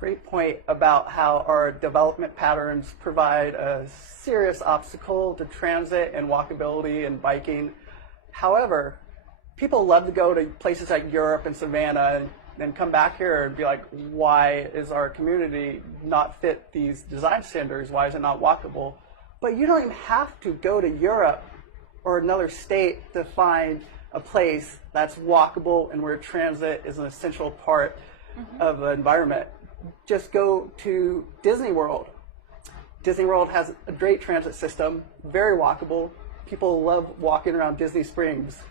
Great point about how our development patterns provide a serious obstacle to transit and walkability and biking. However, people love to go to places like Europe and Savannah and then come back here and be like, why is our community not fit these design standards? Why is it not walkable? But you don't even have to go to Europe or another state to find a place that's walkable and where transit is an essential part of the environment. Just go to Disney World. Disney World has a great transit system, very walkable. People love walking around Disney Springs.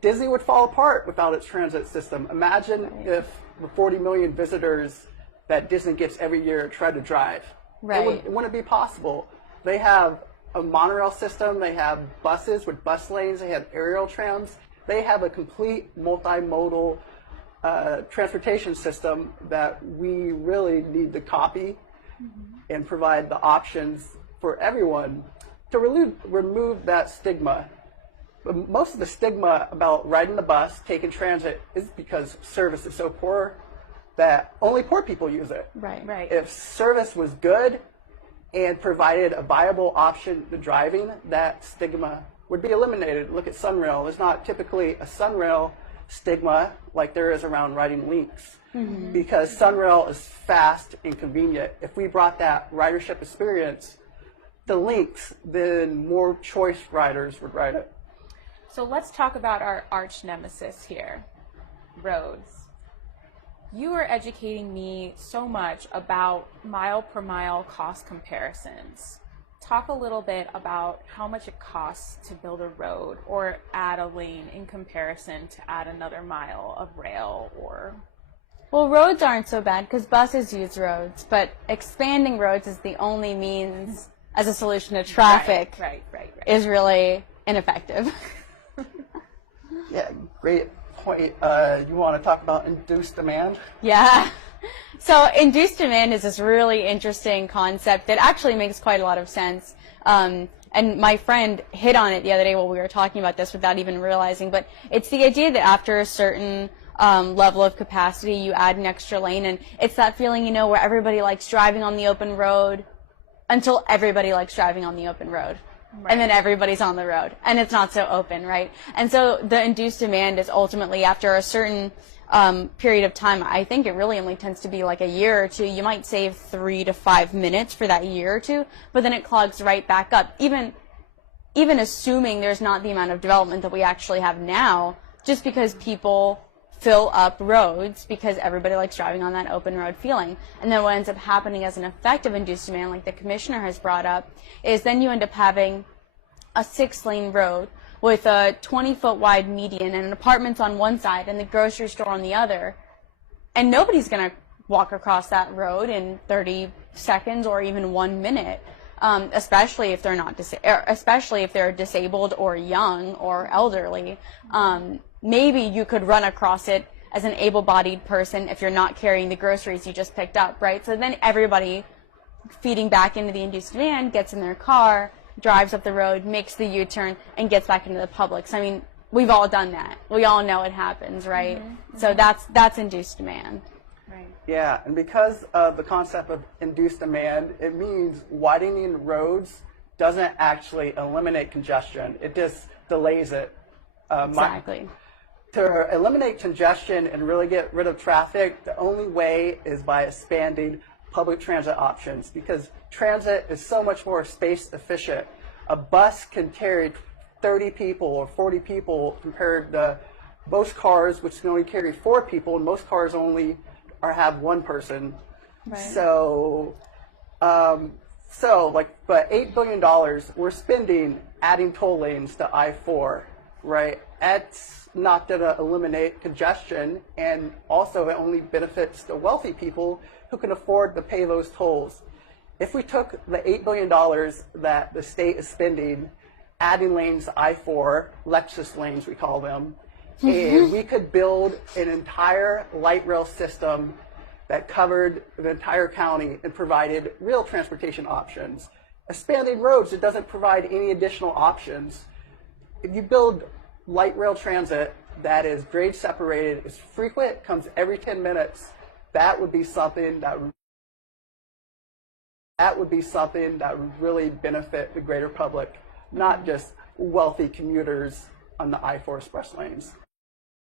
Disney would fall apart without its transit system. Imagine if the 40 million visitors that Disney gets every year tried to drive. It wouldn't be possible. They have a monorail system, they have buses with bus lanes, they have aerial trams. They have a complete multimodal transportation system that we really need to copy and provide the options for everyone to remove that stigma. But most of the stigma about riding the bus, taking transit, is because service is so poor that only poor people use it. Right. If service was good and provided a viable option to driving, that stigma would be eliminated. Look at Sunrail. There's not typically a Sunrail stigma like there is around riding Links, because Sunrail is fast and convenient. If we brought that ridership experience to Links, then more choice riders would ride it. So let's talk about our arch nemesis here, roads. You are educating me so much about mile per mile cost comparisons. Talk a little bit about how much it costs to build a road or add a lane in comparison to add another mile of rail or... Well, roads aren't so bad because buses use roads, but expanding roads is the only means as a solution to traffic is really ineffective. Yeah, great point. You want to talk about induced demand? Yeah. So induced demand is this really interesting concept that actually makes quite a lot of sense. And my friend hit on it the other day while we were talking about this without even realizing. But it's the idea that after a certain level of capacity, you add an extra lane. And it's that feeling, you know, where everybody likes driving on the open road until everybody likes driving on the open road. Right. And then everybody's on the road, and it's not so open, right? And so the induced demand is ultimately after a certain period of time. I think it really only tends to be like a year or two. You might save 3 to 5 minutes for that year or two, but then it clogs right back up. Even assuming there's not the amount of development that we actually have now, just because people fill up roads because everybody likes driving on that open road feeling. And then what ends up happening as an effect of induced demand, like the commissioner has brought up, is then you end up having a 6-lane road with a 20-foot wide median and apartments on one side and the grocery store on the other. And nobody's going to walk across that road in 30 seconds or even 1 minute, especially if they're not especially if they're disabled or young or elderly. Maybe you could run across it as an able-bodied person if you're not carrying the groceries you just picked up, right? So then everybody feeding back into the induced demand gets in their car, drives up the road, makes the U-turn, and gets back into the Publix. I mean, we've all done that. We all know it happens, right? So that's induced demand. Right. Yeah, and because of the concept of induced demand, it means widening roads doesn't actually eliminate congestion. It just delays it. Exactly. To eliminate congestion and really get rid of traffic, the only way is by expanding public transit options, because transit is so much more space efficient. A bus can carry 30 people or 40 people compared to most cars, which can only carry 4 people, and most cars only have 1 person. Right. So but $8 billion we're spending adding toll lanes to I-4, right? That's not going to eliminate congestion, and also it only benefits the wealthy people who can afford to pay those tolls. If we took the $8 billion that the state is spending, adding lanes to I-4, Lexus lanes we call them, and we could build an entire light rail system that covered the entire county and provided real transportation options. Expanding roads, it doesn't provide any additional options. If you build light rail transit that is grade separated, is frequent, comes every 10 minutes, that would be something that would really benefit the greater public, not just wealthy commuters on the I-4 express lanes.